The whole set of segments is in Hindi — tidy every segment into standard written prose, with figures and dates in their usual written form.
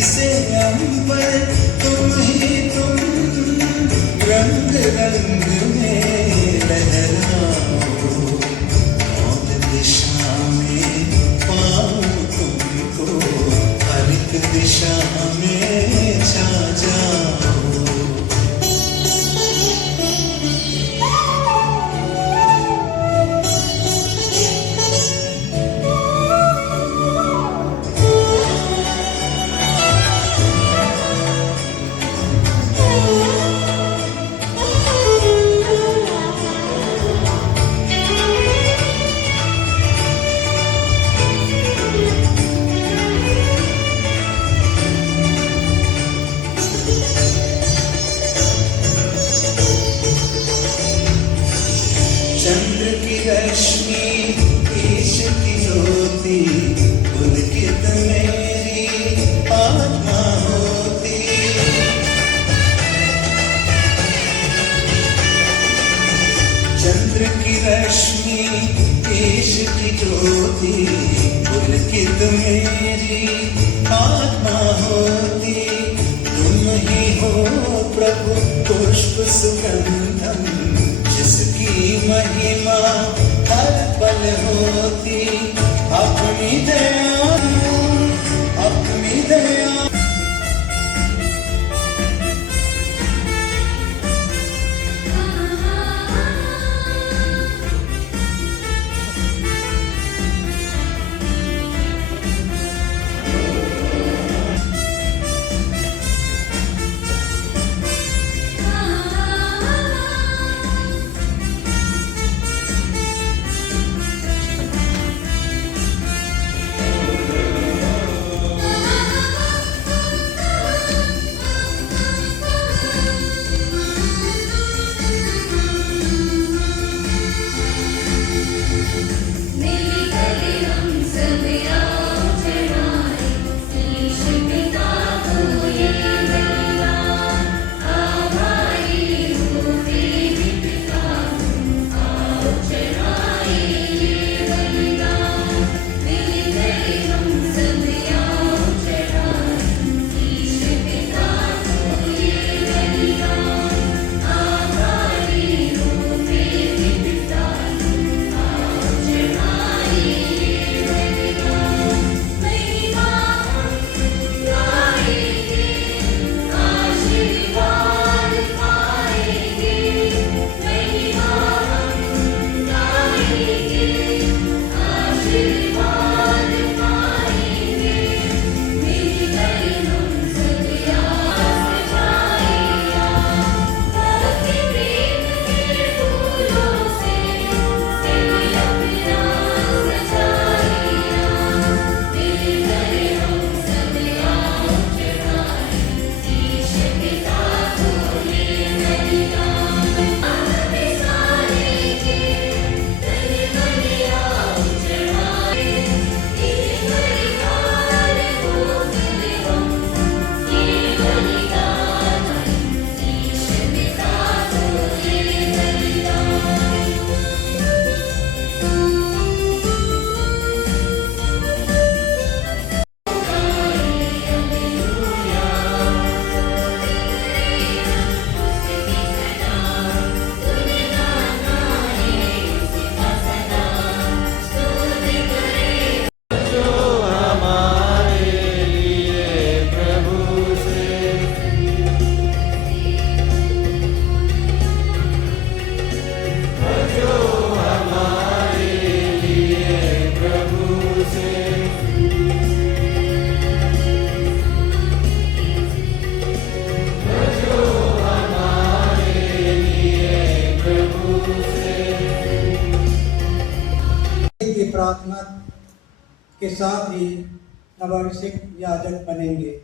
से अंबर तुम ही तुम, रंग रंग में लहराओ, मौत दिशा में पाऊं तुमको, हर एक दिशा में छा जाओ। चंद्र की रश्मि ईश की ज्योति, पुलकित मेरी आत्मा होती। चंद्र की रश्मि ईश की ज्योति, पुलकित मेरी आत्मा होती। तुम ही हो प्रभु पुष्प सुगंधम, जिसकी महिमा हर पल होती। अपनी दया, अपनी दया। प्रार्थना के साथ ही नवाभिषेक याजक बनेंगे।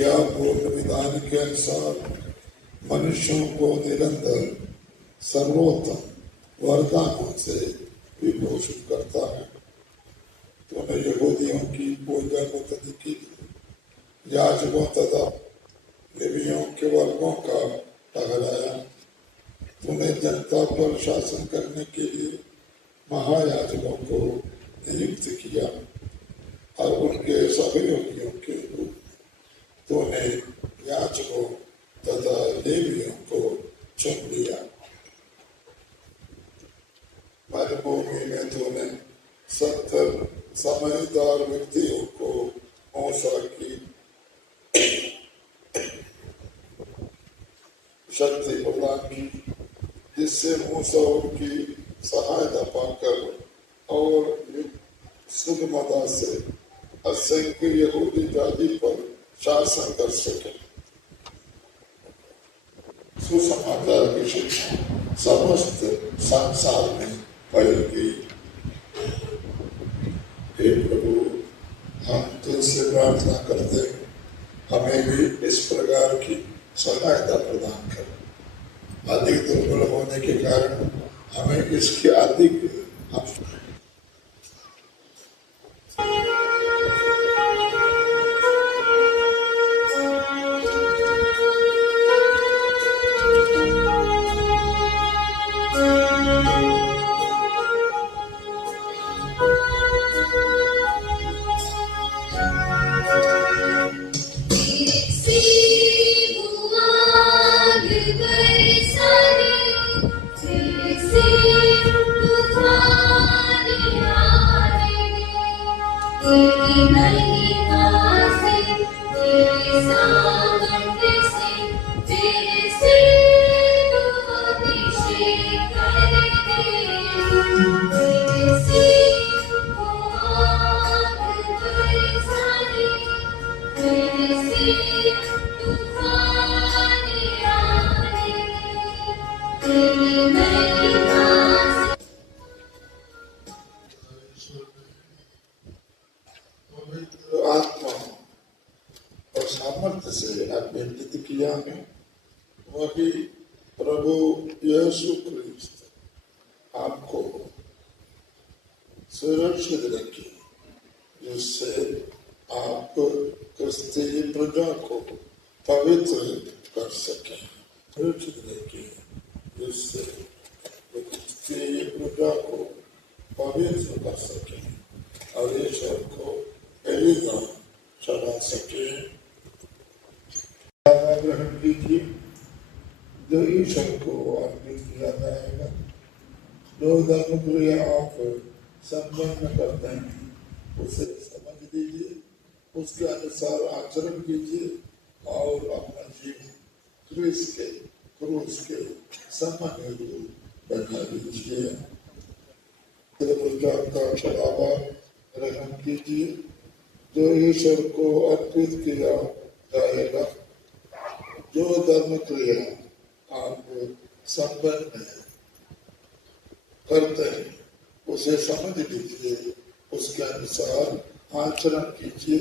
या पूर्ण विधान के अनुसार मनुष्यों को निरंतर सर्वोत्तम वरदानों से विभूषित करता है। तूने यहूदियों की पूजा पद्धति की, याजकों तथा लेवियों के वर्गों का ठहराया। तूने जनता पर शासन करने के लिए महायाजकों को नियुक्त किया और उनके सहयोगियों के रूप में तूने याजकों तथा लेवियों को चुन लिया। मरुभूमि में तूने 70 समझदार व्यक्तियों को मूसा की शक्ति प्रदान की, जिससे मूसा उनकी सहायता पाकर और सुगमता से असंख्य यहूदी जाति पर शासन कर सके। सुसमाचार की शिक्षा समस्त संसार में फैल गई। हे प्रभु, हम तुझसे प्रार्थना करते हैं, हमें भी इस प्रकार की सहायता प्रदान कर। अधिक दुर्बल होने के कारण हमें इसकी अधिक आत्मा और सामर्थ्य से अभिनंदित किया है। वही प्रभु यीशु क्रिस्त आपको सुरक्षित रखे, जिससे आप क्रिस्तीय प्रजा को पवित्र कर सके। सुरक्षित रखे, जिससे क्रिस्तीय प्रजा को पवित्र कर सके और ईश्वर को बलिदान चढ़ा सके। ग्रहण कीजिए जो ईश्वर को अर्पित किया जाएगा। जो धर्म क्रिया आप संपन्न करते हैं उसे समझ लीजिए, उसके अनुसार आचरण कीजिए और अपना जीवन क्रूस के सामान्य रूप बना लीजिए। प्रजा का चढ़ावा ग्रहण कीजिए जो ईश्वर को अर्पित किया जाएगा। जो धर्म क्रिया आप संपन्न करते हैं उसे समझ लीजिए, उसके अनुसार आचरण कीजिए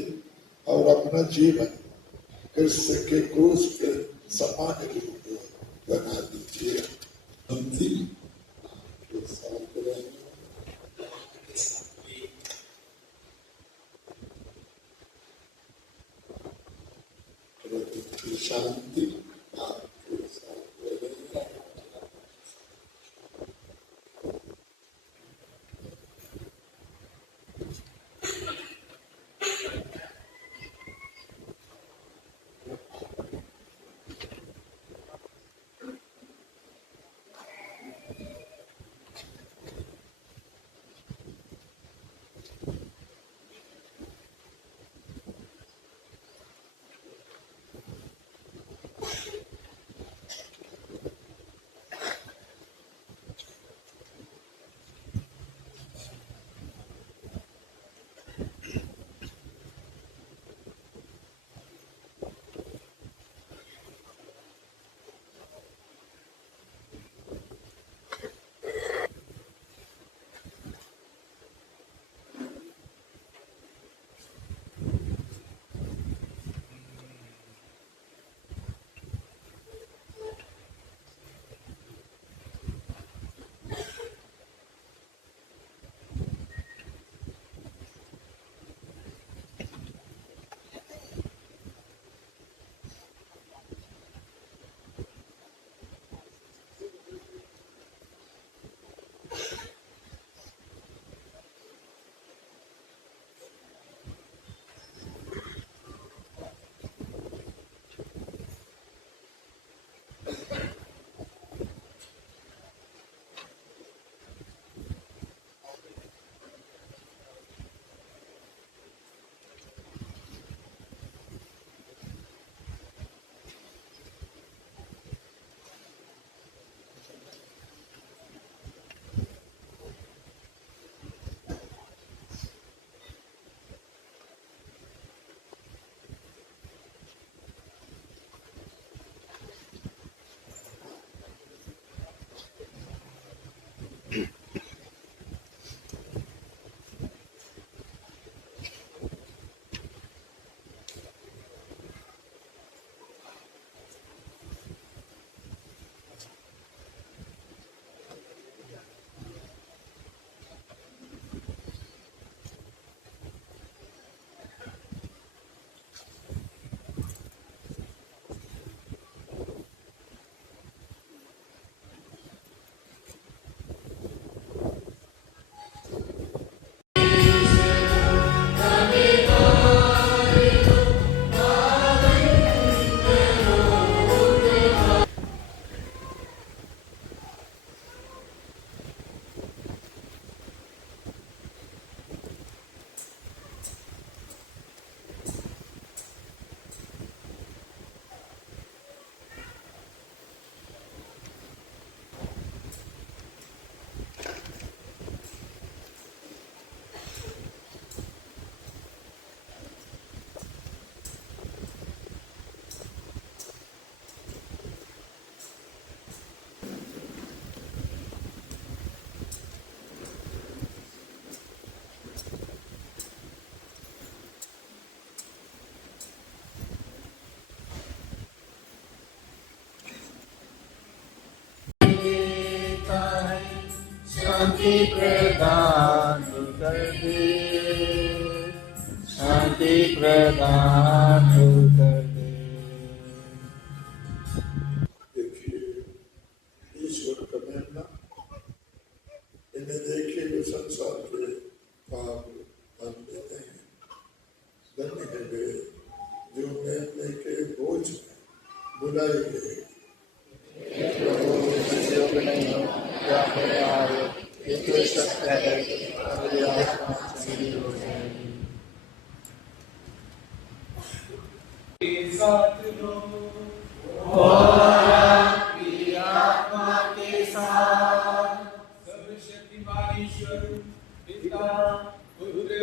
और अपना जीवन क्रिस्त के क्रूस के समान रूप बना दीजिए। शांति आपके साथ रहेगी। शांति प्रदान कर दे, शांति प्रदान कर दे। देखिए ईश्वर का मेमना, इन्हें देखिए जो संसार के पाप हम देते हैं। धन्य है वे जो मेमने के बोझ में बुलाए गए। योग नहीं हो क्या मेरे आए, ये तो सत्य है, मेरी आत्मा चंगी हो जाएगी। साथ लो और आपकी आत्मा के साथ सर्वशक्तिमान ईश्वर पिता पुत्र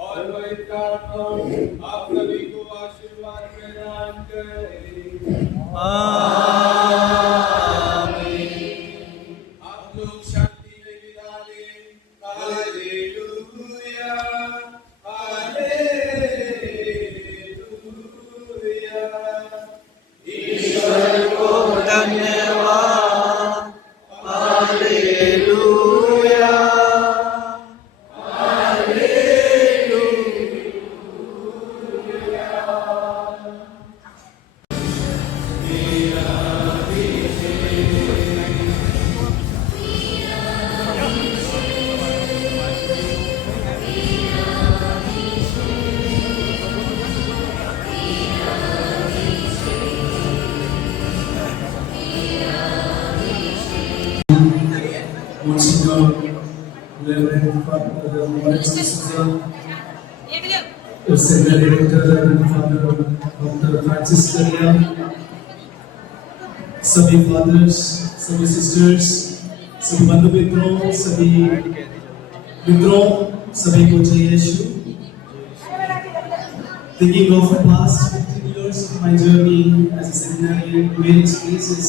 और पवित्र आत्मा आप सभी को आशीर्वाद प्रदान करें। आमीन। आप लोग शांति में विदा लें। Hallelujah, hallelujah. ईश्वर को धन्यवाद। Hallelujah, Monsignor Reverend Father Lawrence D'Souza, Seminary Director Reverend Father Dr. Francis Daria, सभी fathers, सभी sisters, सभी बंधु मित्रों, सभी को जय यीशु। Thinking of the past 15 years of my journey as a seminarian in various places,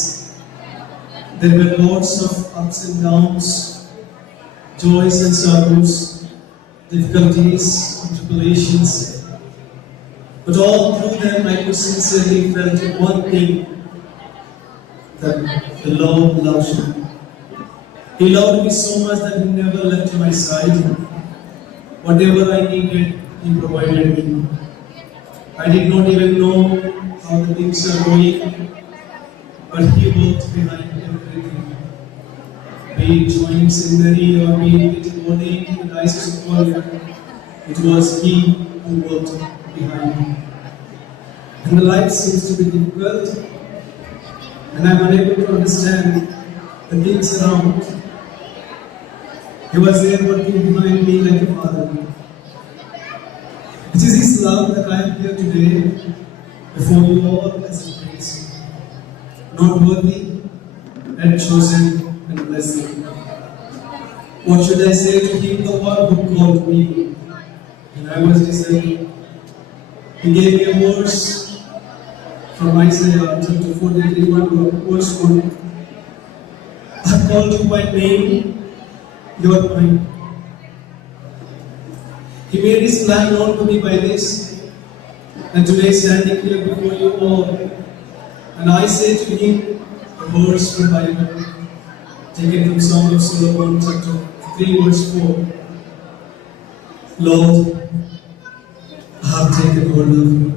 there were lots of ups and downs, joys and sorrows, difficulties and tribulations. But all through them I could sincerely felt one thing, that the Lord loves me. He loved me so much that He never left my side. Whatever I needed, He provided me. I did not even know how the things are going, but He worked behind everything. Be it joining seminary or be it ordained in the Diocese of Gwalior, it was He who worked behind me. And the life seems to be difficult, and I am unable to understand the things around. He was there working behind me like a father. It is His love that I am here today before you all as a priest. Not worthy, and chosen and blessed. What should I say to Him, the one who called me? And I was disabled. He gave me a verse from Isaiah chapter 43, verse 1. I called you by name, you are mine. He made His plan known to me by this, and today standing here before you all, and I say to Him a verse from Bible, taken from Song of Solomon, chapter 3, verse 4. Lord, I have taken hold of you,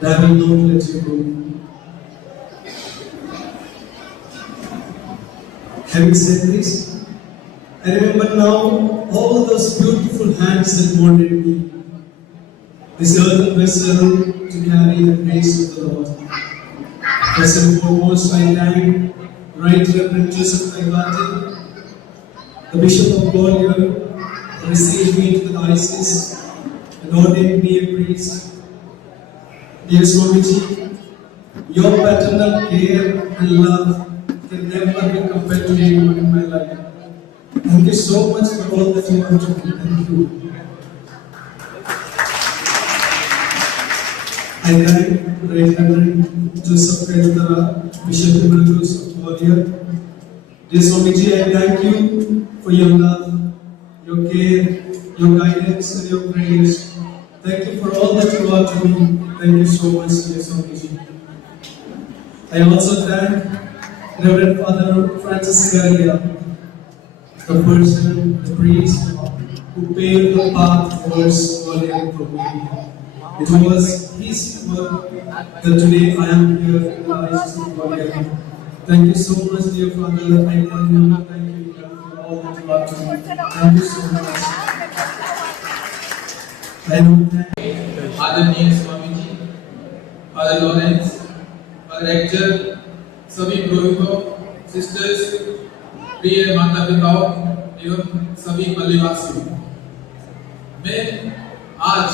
and I will not let you go. Having said this, I remember now all those beautiful hands that molded me, this earthen vessel to carry the grace of the Lord. First and foremost, I thank Right Reverend Joseph Kaivati, the Bishop of Gwalior, who received me into the diocese and ordained me a priest. Dear Swamiji, your paternal care and love can never be compared to anyone in my life. Thank you so much for all that you have done. Thank you. I thank Right Reverend Joseph Kaivati, Bishop Emeritus of Gwalior. Dear Swamiji, I thank you for your love, your care, your guidance and your grace. Thank you for all that you are to me. Thank you so much, dear Swamiji. I also thank Reverend Father Francis Garia, the person, the priest who paved the path towards Gwalior Romania. It was his work that today I am here in the ICC Gwalior. Thank you so much, dear Father. I can never thank you enough for all that you are doing. Thank you so much. I would thank आदरणीय Swami ji, father Lawrence, father actor, सभी पुरोहितों, सिस्टर्स, प्रिय माता पिताओं एवं सभी पल्लीवासियों, मैं आज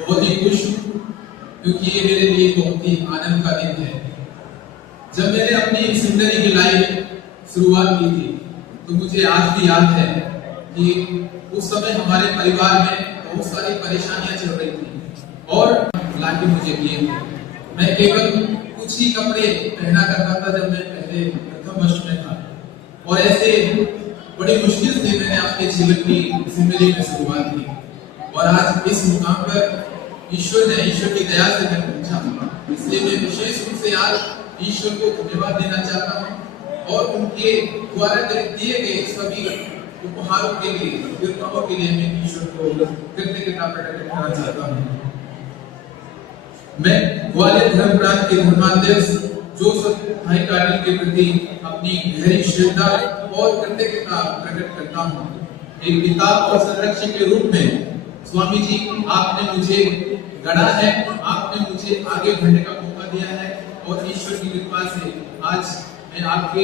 बहुत ही खुश हूँ क्योंकि ये मेरे लिए बहुत ही आनंद का दिन है। जब मैंने अपनी सेमिनरी की लाइफ शुरुआत की थी तो मुझे आज भी याद है कि उस समय हमारे परिवार में बहुत सारी परेशानियां चल रही थी और लाके मुझे दिए थे। मैं केवल कुछ ही कपड़े पहना करता था जब मैं पहले प्रथम वर्ष में था और ऐसे बड़ी मुश्किल से मैंने अपने जीवन की जिंदगी में शुरुआत की और आज इस मुकाम पर ईश्वर की दया से मैं पहुंचा। इसलिए मैं विशेष रूप से आज ईश्वर को धन्यवाद देना चाहता हूँ और उनके द्वारा दिए गए सभी उपहारों के लिए, कृपाओं के लिए मैं ईश्वर को कृतज्ञता प्रकट करना चाहता हूँ। मैं ग्वालियर धर्म प्रांत के धर्माध्यक्ष जोसेफ भाई कार्डिनल के प्रति अपनी गहरी श्रद्धा और कृतज्ञता प्रकट करता हूँ। एक पिता और संरक्षक के रूप में स्वामी जी, आपने मुझे गढ़ा है, आपने मुझे आगे बढ़ने का मौका दिया है और ईश्वर की कृपा से आज मैं आपके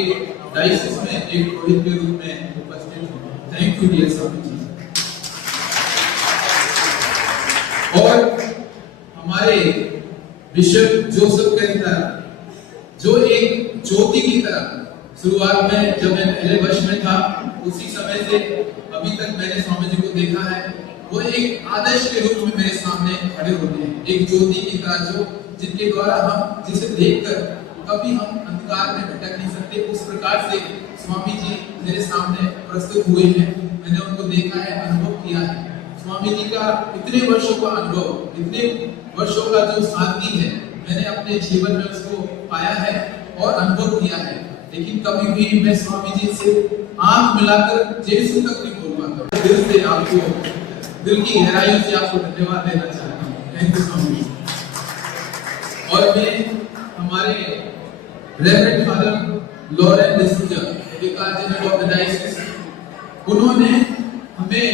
डायसिस में एक पुरोहित के रूप में उपस्थित हूँ। Thank you dear Swami ji. और हमारे बिशप जोसेफ की तरह जो एक ज्योति की तरह शुरुआत में जब मैं पहले वर्ष में था उसी समय से अभी तक मैंने स्वामी जी को देखा है, वो एक आदर्श के रूप में मेरे सामने खड़े होते हैं, एक ज्योति की तरह जो जिनके द्वारा हम जिसे देखकर कभी हम अंधकार में भटक नहीं सकते, उस प्रकार से स्वामी जी मेरे सामने प्रस्तुत हुए हैं। मैंने उनको देखा है, अनुभव किया है। स्वामी जी का इतने वर्षों का अनुभव, इतने वर्षों का जो साथी है, मैंने अपने जीवन में उसको पाया है और अनुभव किया है। लेकिन कभी भी मैं स्वामी जी से आंख मिलाकर जैसे तक नहीं बोल पाता। दिल से आपको, दिल की गहराइयों से आपको धन्यवाद देना चाहता हूँ। Thank you Swami ji. और मैं हमारे रेवरेंड फादर लॉरेंस डिसूजा, विकार जनरल ऑफ द डायसिस, उन्होंने हमें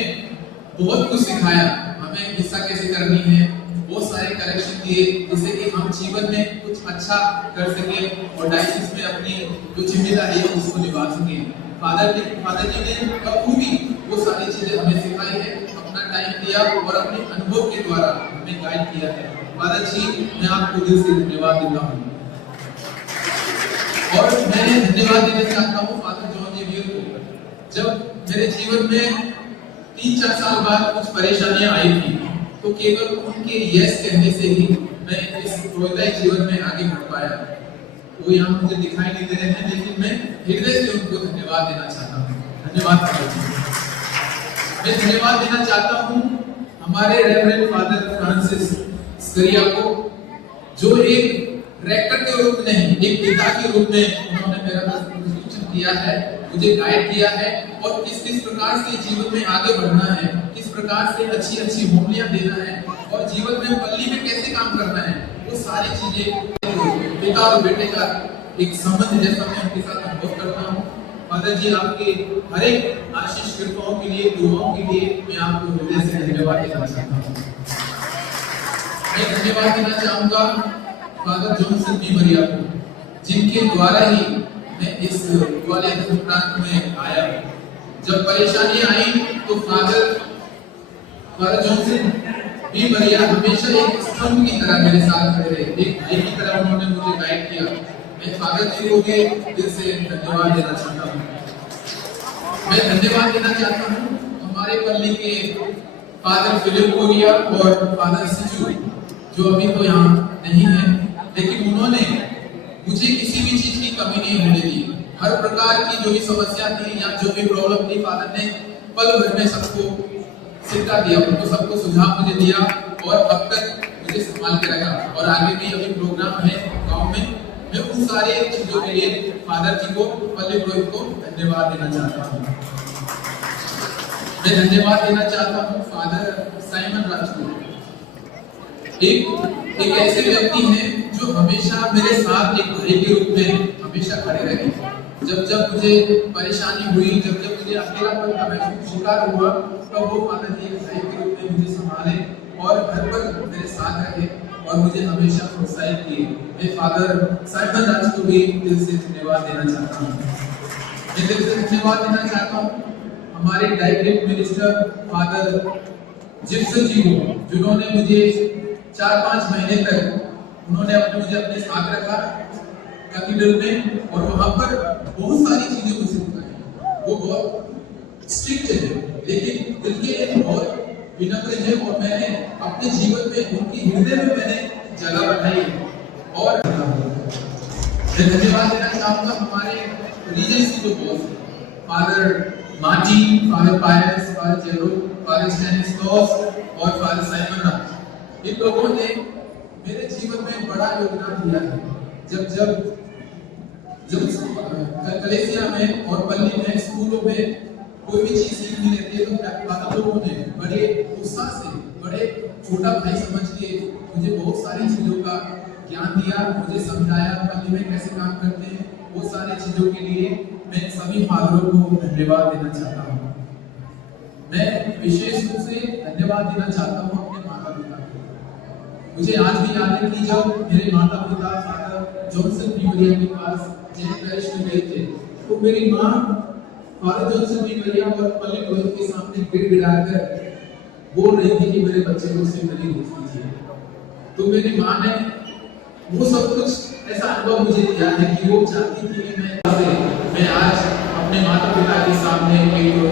बहुत कुछ सिखाया, हमें हिस्सा कैसे करनी है, बहुत सारे करेक्शन दिए जिससे कि हम जीवन में कुछ अच्छा कर सके और डायसिस में अपनी जो जिम्मेदारी है उसको निभा सके। फादर जी ने बखूबी वो सारी चीजें हमें सिखाई है, अपना टाइम दिया और अपने अनुभव के द्वारा हमें गाइड किया है। फादर जी, मैं आपको दिल से धन्यवाद देता हूँ और मैं धन्यवाद देना चाहता हूँ फादर जॉन जेवियर को। जब मेरे जीवन में 3-4 साल बाद कुछ परेशानियां आई थी तो केवल उनके यस कहने से ही मैं इस प्रोहिताई जीवन में आगे बढ़ पाया। वो यहाँ मुझे दिखाई नहीं दे रहे हैं, लेकिन मैं हृदय से उनको धन्यवाद देना चाहता हूँ। धन्यवाद फादर जी। मैं धन्यवाद देना चाहता हूँ हमारे रेवरेंड फादर फ्रांसिस स्करिया को, जो एक रेक्टर के रूप में नहीं, एक पिता के रूप में उन्होंने मेरा मार्गदर्शन किया है, मुझे गाइड किया है और किस प्रकार से जीवन में आगे बढ़ना है, किस प्रकार से अच्छी होमलियां देना है और जीवन में पल्ली में कैसे काम करना है, वो सारी चीजें पिता और बेटे का एक संबंध जैसा मैं उनके साथ अनुभव करता हूँ। फादर जी, आपके हर एक आशीष कृपाओं के लिए, दुआओं के लिए मैं आपको हृदय से धन्यवाद देना चाहता हूँ। मैं धन्यवाद देना चाहूंगा फादर जॉनसन बी मरिया को, जिनके द्वारा ही मैं इस ग्वालियर धर्म प्रांत में आया। जब परेशानी आई तो फादर जॉनसन बी मरिया हमेशा एक स्तंभ की तरह मेरे साथ खड़े रहे, एक भाई की तरह उन्होंने मुझे गाइड किया। मैं फादर जी को भी दिल से धन्यवाद देना चाहता हूँ। मैं धन्यवाद देना चाहता हूँ हमारे पल्ली के फादर फिलिप कोरिया और फादर सिचू, जो अभी तो यहाँ नहीं है, लेकिन उन्होंने मुझे किसी भी चीज की कमी नहीं होने दी। हर प्रकार की जो भी समस्या थी या जो भी प्रॉब्लम थी, फादर ने पल भर में सबको सिक्का दिया, उनको सबको सुझाव मुझे दिया और अब तक मुझे संभाल के रखा। और आगे भी अभी प्रोग्राम है गांव में, मैं उन सारे चीजों के लिए फादर जी को, पल्ली पुरोहित को धन्यवाद देना चाहता हूँ। मैं धन्यवाद देना चाहता हूँ फादर साइमन राज को। एक ऐसे व्यक्ति हैं जो हमेशा मेरे साथ एक भाई के रूप में हमेशा खड़े रहे। जब मुझे परेशानी हुई, जब मुझे अकेलापन का महसूस शिकार हुआ, तो वो फादर जी एक भाई के रूप में मुझे संभाले और घर पर मेरे साथ रहे और मुझे हमेशा प्रोत्साहित किए। मैं फादर साइमन राज को भी दिल से धन्यवाद देना चाहता हूँ। मैं दिल से धन्यवाद देना चाहता हूँ हमारे डायरेक्ट मिनिस्टर फादर जिप्सन जी को, जिन्होंने मुझे 4-5 महीने तक मुझे अपने साथ रखा कैथेड्रल में, और वहां पर बहुत सारी चीजें मुझे सिखाई। वो बहुत स्ट्रिक्ट है लेकिन दिल के बहुत विनम्र है, और मैंने अपने जीवन में उनकी हृदय में मैंने जगह बनाई। और मैं धन्यवाद देना चाहूंगा हमारे रीजेंसी जो boss father Martin, father Pyrus, father Jero, father Stanislaus और फादर साइमन राज। इन लोगों ने मेरे जीवन में बड़ा योगदान दिया है। जब कलेसिया में और पल्ली में स्कूलों में कोई भी चीज सीखनी रहती है तो फादर लोगों ने बड़े उत्साह से, बड़े छोटा भाई समझ के मुझे बहुत सारी चीजों का ज्ञान दिया, मुझे समझाया पल्ली में कैसे काम करते हैं। वो सारी चीजों के लिए मैं सभी फादरों को धन्यवाद देना चाहता हूँ। मैं विशेष रूप से धन्यवाद देना चाहता हूँ अपने माता पिता को। मुझे आज भी याद है कि जब मेरे माता पिता फादर जॉनसन पीवरिया के पास जय क्राइश में गए थे, तो मेरी माँ फादर जॉनसन पीवरिया और पल्ली गोविंद के सामने गिड़गिड़ाकर बोल रही थी कि मेरे बच्चे को सेमिनरी भेज दीजिए। तो मेरी माँ ने वो सब कुछ ऐसा अनुभव मुझे दिया है कि वो चाहती थी कि मैं आज अपने माता पिता के सामने एक